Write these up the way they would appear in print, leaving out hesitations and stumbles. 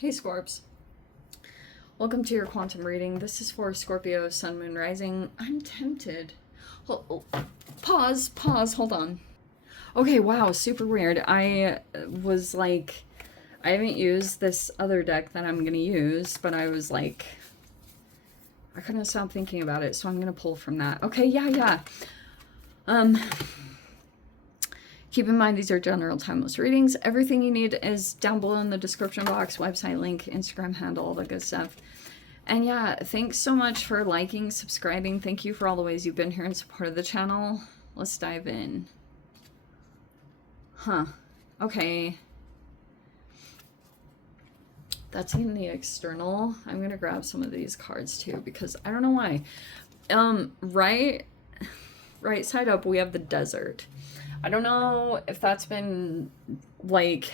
Hey Scorps, welcome to your quantum reading. This is for Scorpio, Sun, Moon, Rising. I'm tempted. Pause, hold on. Okay, wow, super weird. I was like, I haven't used this other deck that I'm gonna use, but I was like, I couldn't stop thinking about it, so I'm gonna pull from that. Okay, yeah. Keep in mind, these are general timeless readings. Everything you need is down below in the description box, website link, Instagram handle, all the good stuff. And yeah, thanks so much for liking, subscribing. Thank you for all the ways you've been here in support of the channel. Let's dive in. Okay. That's in the external. I'm going to grab some of these cards too, because I don't know why. Right side up, we have the desert. I don't know if that's been like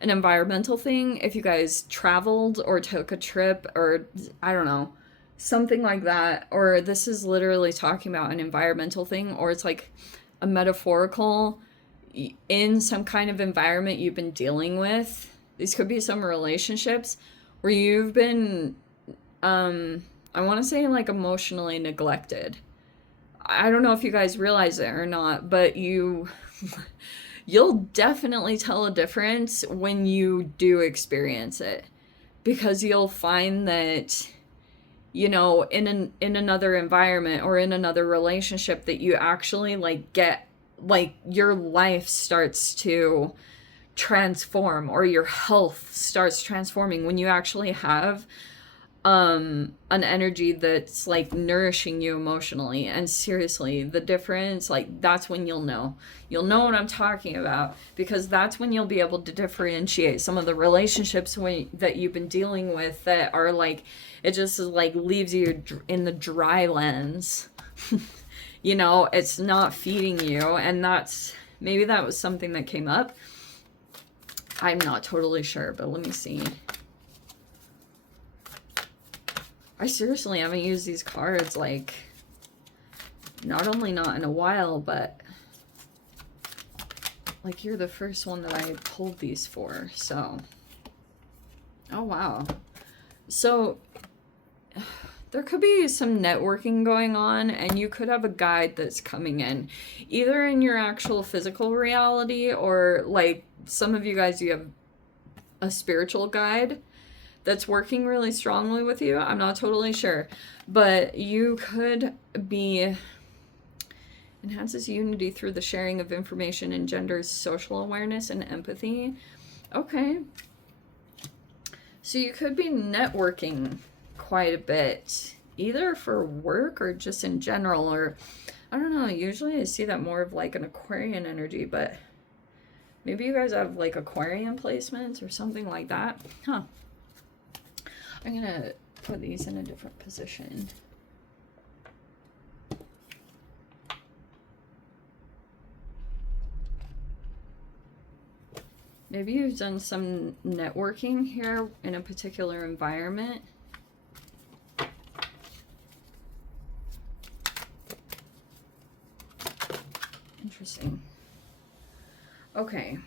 an environmental thing, if you guys traveled or took a trip or I don't know, something like that, or this is literally talking about an environmental thing, or it's like a metaphorical in some kind of environment you've been dealing with. These could be some relationships where you've been, I want to say like emotionally neglected. I don't know if you guys realize it or not, but you'll definitely tell a difference when you do experience it, because you'll find that, you know, in another environment or in another relationship that you actually like get, like your life starts to transform or your health starts transforming when you actually have an energy that's like nourishing you emotionally. And seriously, the difference, like that's when you'll know what I'm talking about, because that's when you'll be able to differentiate some of the relationships that you've been dealing with that are like, it just is like leaves you in the dry lens. You know, it's not feeding you. And maybe that was something that came up. I'm not totally sure, but let me see. I seriously haven't used these cards, like, not only not in a while, but, like, you're the first one that I pulled these for, so. Oh, wow. So, there could be some networking going on, and you could have a guide that's coming in, either in your actual physical reality, or, like, some of you guys, you have a spiritual guide that's working really strongly with you. I'm not totally sure, but you could be enhances unity through the sharing of information, and engenders social awareness and empathy. Okay, so you could be networking quite a bit, either for work or just in general, or I don't know, usually I see that more of like an Aquarian energy, but maybe you guys have like Aquarian placements or something like that. I'm gonna put these in a different position. Maybe you've done some networking here in a particular environment. Interesting. Okay.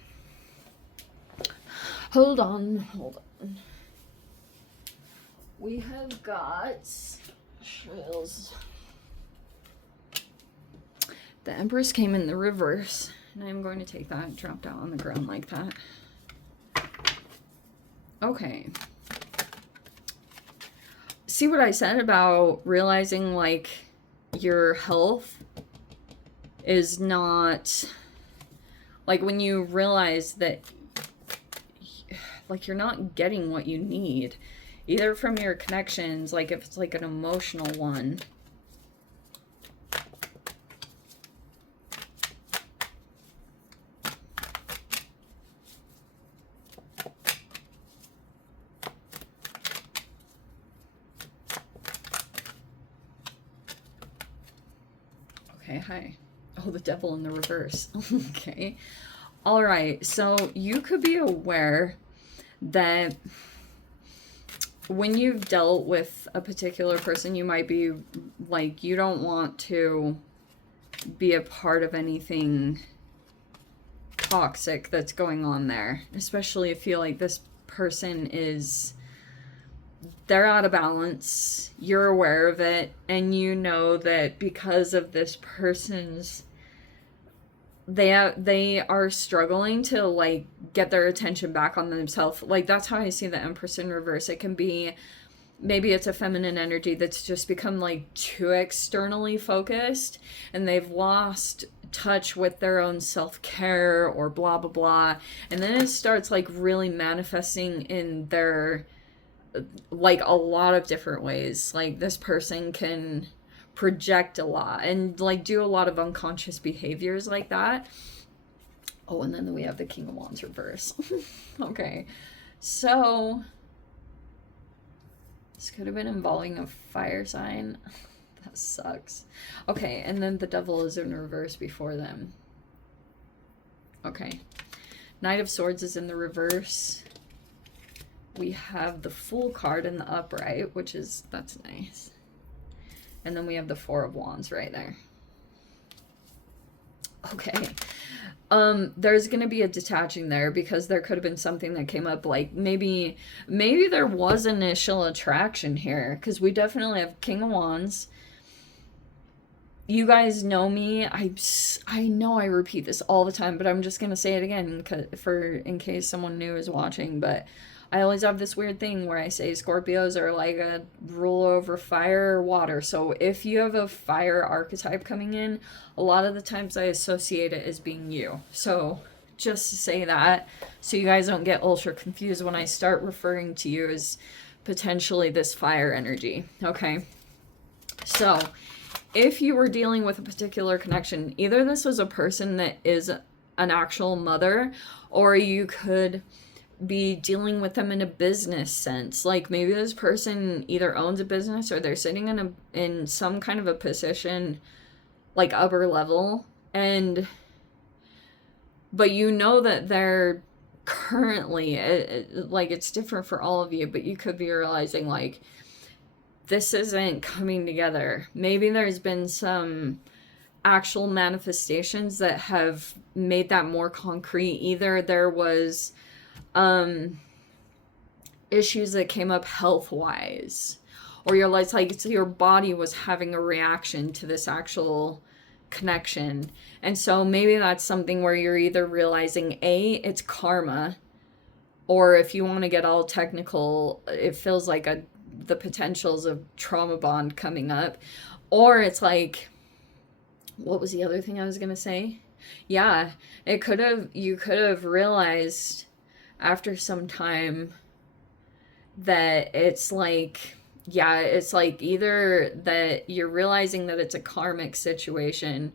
Hold on. We have got shrills. The Empress came in the reverse, and I'm going to take that and drop down on the ground like that. Okay. See what I said about realizing like your health is not, like when you realize that like you're not getting what you need, either from your connections, like if it's like an emotional one. Okay, hi. Oh, the devil in the reverse. Okay. All right. So you could be aware that when you've dealt with a particular person, you might be like, you don't want to be a part of anything toxic that's going on there, especially if you feel like this person is, they're out of balance, you're aware of it, and you know that because of this person's, they are struggling to like get their attention back on themselves. Like that's how I see the Empress in reverse. It can be, maybe it's a feminine energy that's just become like too externally focused, and they've lost touch with their own self-care or blah blah blah, and then it starts like really manifesting in their, like a lot of different ways. Like this person can project a lot and like do a lot of unconscious behaviors like that. Oh, and then we have the King of Wands reverse. Okay, so this could have been involving a fire sign. That sucks. Okay, and then the Devil is in reverse before them. Okay, Knight of Swords is in the reverse. We have the Fool card in the upright, which is, that's nice. And then we have the Four of Wands right there. Okay. There's going to be a detaching there because there could have been something that came up, like maybe there was initial attraction here, because we definitely have King of Wands. You guys know me. I know I repeat this all the time, but I'm just going to say it again in case someone new is watching, but I always have this weird thing where I say Scorpios are like a rule over fire or water. So if you have a fire archetype coming in, a lot of the times I associate it as being you. So just to say that, so you guys don't get ultra confused when I start referring to you as potentially this fire energy. Okay. So if you were dealing with a particular connection, either this was a person that is an actual mother, or you could be dealing with them in a business sense. Like maybe this person either owns a business or they're sitting in some kind of a position like upper level, but you know that they're currently like, it's different for all of you, but you could be realizing like this isn't coming together. Maybe there's been some actual manifestations that have made that more concrete. Either there was issues that came up health-wise, or your like your body was having a reaction to this actual connection. And so maybe that's something where you're either realizing it's karma, or if you want to get all technical, it feels like the potentials of trauma bond coming up. Or it's like, what was the other thing I was gonna say? Yeah, you could have realized after some time that it's like, yeah, it's like either that you're realizing that it's a karmic situation,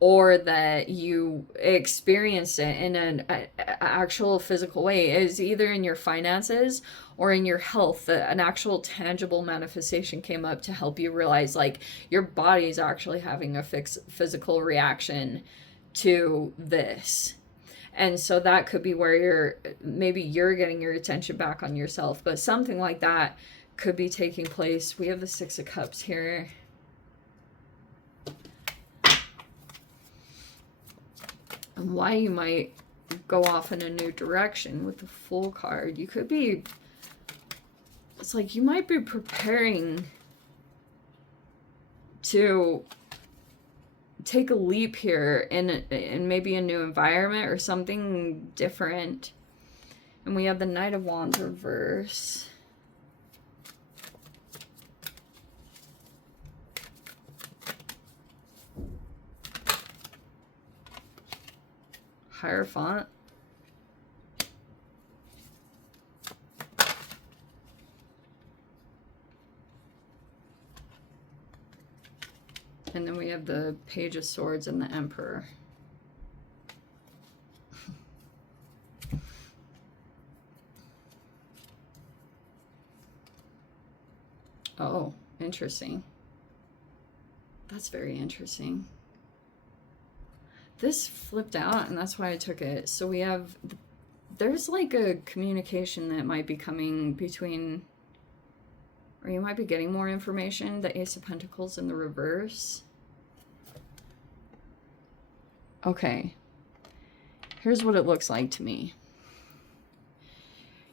or that you experience it in an actual physical way. Is either in your finances or in your health, that an actual tangible manifestation came up to help you realize like your body is actually having a physical reaction to this. And so that could be where maybe you're getting your attention back on yourself, but something like that could be taking place. We have the Six of Cups here. And why you might go off in a new direction with the Fool card. You could be, it's like you might be preparing to take a leap here in maybe a new environment or something different. And we have the Knight of Wands reverse. Hierophant. And then we have the Page of Swords and the Emperor. Oh, interesting. That's very interesting. This flipped out, and that's why I took it. So we have, there's like a communication that might be coming between, or you might be getting more information. The Ace of Pentacles in the reverse. Okay. Here's what it looks like to me.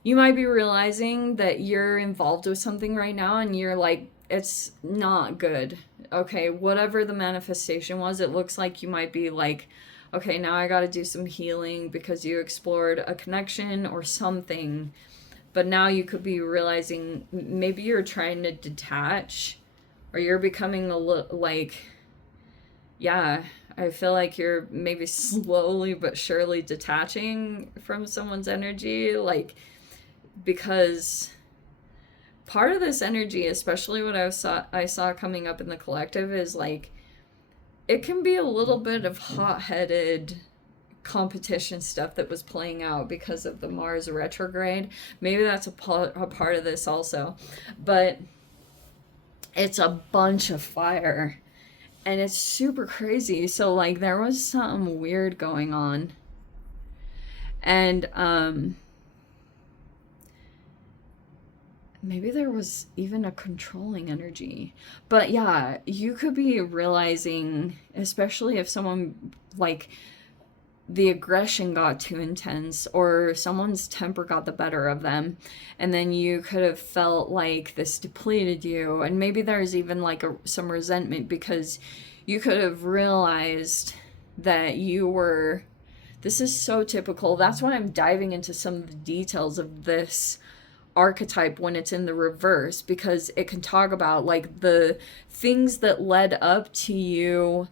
you might be realizing that you're involved with something right now and you're like, it's not good. Okay, whatever the manifestation was, it looks like you might be like, okay, now I got to do some healing because you explored a connection or something. But now you could be realizing maybe you're trying to detach, or you're becoming a little like, yeah, I feel like you're maybe slowly but surely detaching from someone's energy, like, because part of this energy, especially what I saw coming up in the collective, is like, it can be a little bit of hot-headed competition stuff that was playing out because of the Mars retrograde. Maybe that's a part of this also, but it's a bunch of fire and it's super crazy. So like there was something weird going on, and maybe there was even a controlling energy. But yeah, you could be realizing, especially if someone like the aggression got too intense or someone's temper got the better of them, and then you could have felt like this depleted you, and maybe there's even like some resentment because you could have realized that you were, this is so typical. That's why I'm diving into some of the details of this archetype when it's in the reverse, because it can talk about like the things that led up to you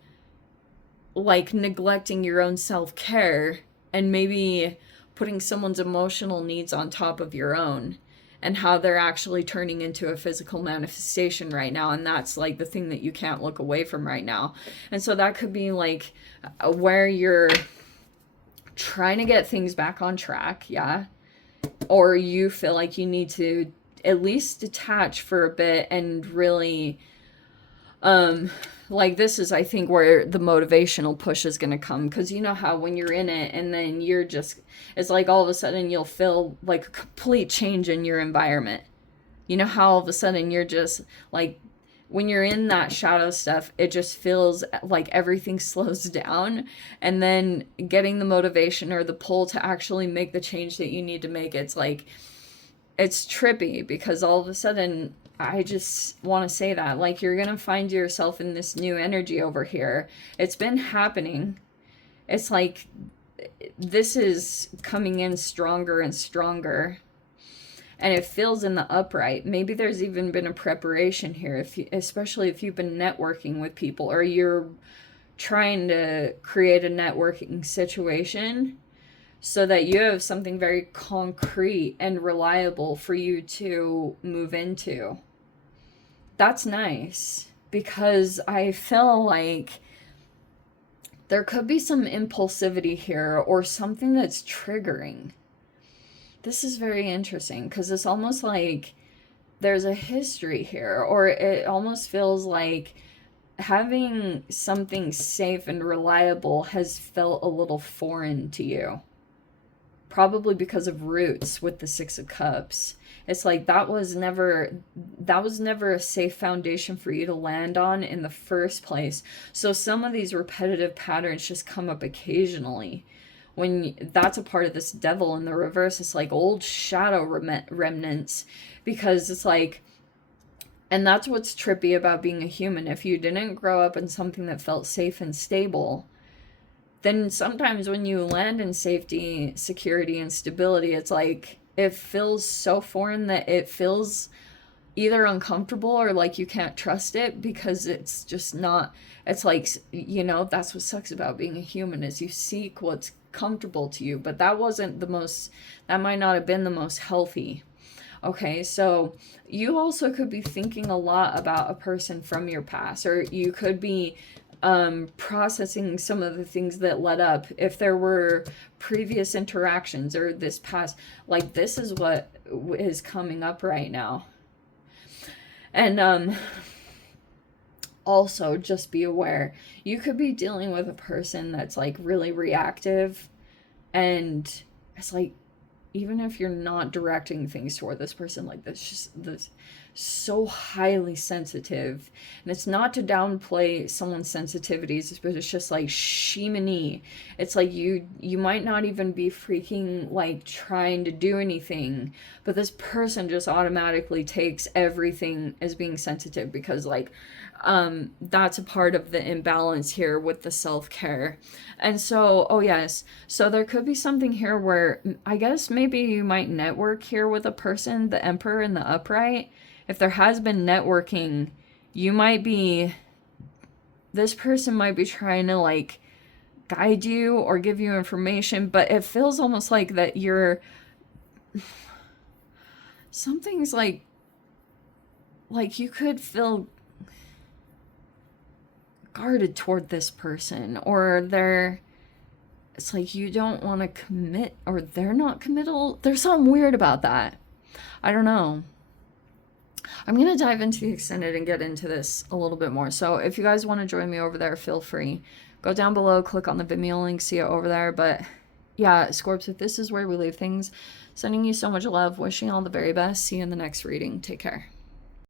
like neglecting your own self-care and maybe putting someone's emotional needs on top of your own, and how they're actually turning into a physical manifestation right now, and that's like the thing that you can't look away from right now. And so that could be like where you're trying to get things back on track, yeah, or you feel like you need to at least detach for a bit and really like this is, I think, where the motivational push is going to come, because you know how when you're in it and then you're just, it's like all of a sudden you'll feel like a complete change in your environment. You know how all of a sudden you're just like, when you're in that shadow stuff, it just feels like everything slows down, and then getting the motivation or the pull to actually make the change that you need to make, it's like, it's trippy, because all of a sudden, I just want to say that, like, you're going to find yourself in this new energy over here. It's been happening. It's like, this is coming in stronger and stronger. And it feels in the upright. Maybe there's even been a preparation here, especially if you've been networking with people, or you're trying to create a networking situation so that you have something very concrete and reliable for you to move into. That's nice, because I feel like there could be some impulsivity here or something that's triggering. This is very interesting, because it's almost like there's a history here, or it almost feels like having something safe and reliable has felt a little foreign to you. Probably because of roots with the Six of Cups. It's like that was never a safe foundation for you to land on in the first place. So some of these repetitive patterns just come up occasionally. When that's a part of this devil in the reverse, it's like old shadow remnants, because it's like, and that's what's trippy about being a human. If you didn't grow up in something that felt safe and stable, then sometimes when you land in safety, security, and stability, it's like it feels so foreign that it feels either uncomfortable or like you can't trust it, because it's just not, it's like, you know, that's what sucks about being a human, is you seek what's comfortable to you, but that might not have been the most healthy. Okay, so you also could be thinking a lot about a person from your past, or you could be processing some of the things that led up, if there were previous interactions or this past, like this is what is coming up right now. And also just be aware, you could be dealing with a person that's like really reactive, and it's like, even if you're not directing things toward this person, like this so highly sensitive. And it's not to downplay someone's sensitivities, but it's just like shimmy. It's like you might not even be freaking like trying to do anything, but this person just automatically takes everything as being sensitive, because like that's a part of the imbalance here with the self-care. And so, oh yes, so there could be something here where I guess maybe you might network here with a person, the Emperor in the upright. If there has been networking, this person might be trying to like guide you or give you information, but it feels almost like that something's like you could feel guarded toward this person, or it's like you don't want to commit, or they're not committal. There's something weird about that. I don't know. I'm going to dive into the extended and get into this a little bit more. So if you guys want to join me over there, feel free. Go down below, click on the Vimeo link, see it over there. But yeah, Scorps, if this is where we leave things, sending you so much love, wishing all the very best. See you in the next reading. Take care.